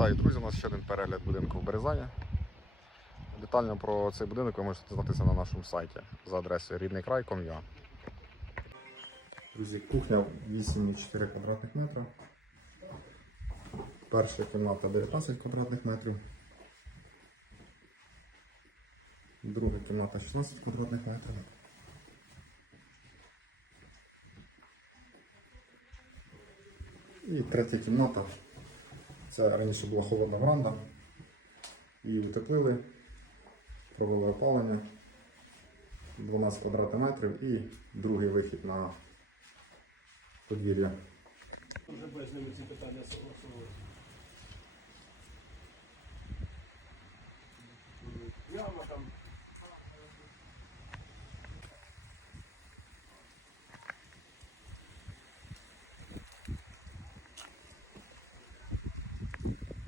Вітаю, друзі! У нас ще один перегляд будинку в Березані. Детально про цей будинок ви можете дізнатися на нашому сайті за адресою ріднийкрай.com.ua Друзі, кухня 8,4 квадратних метра. Перша кімната 19 квадратних метрів. Друга кімната 16 квадратних метрів. І третя кімната. Це раніше була холодна веранда. Її утеплили, провели опалення 12 квадратних метрів і другий вихід на подвір'я. Вже без ці питання.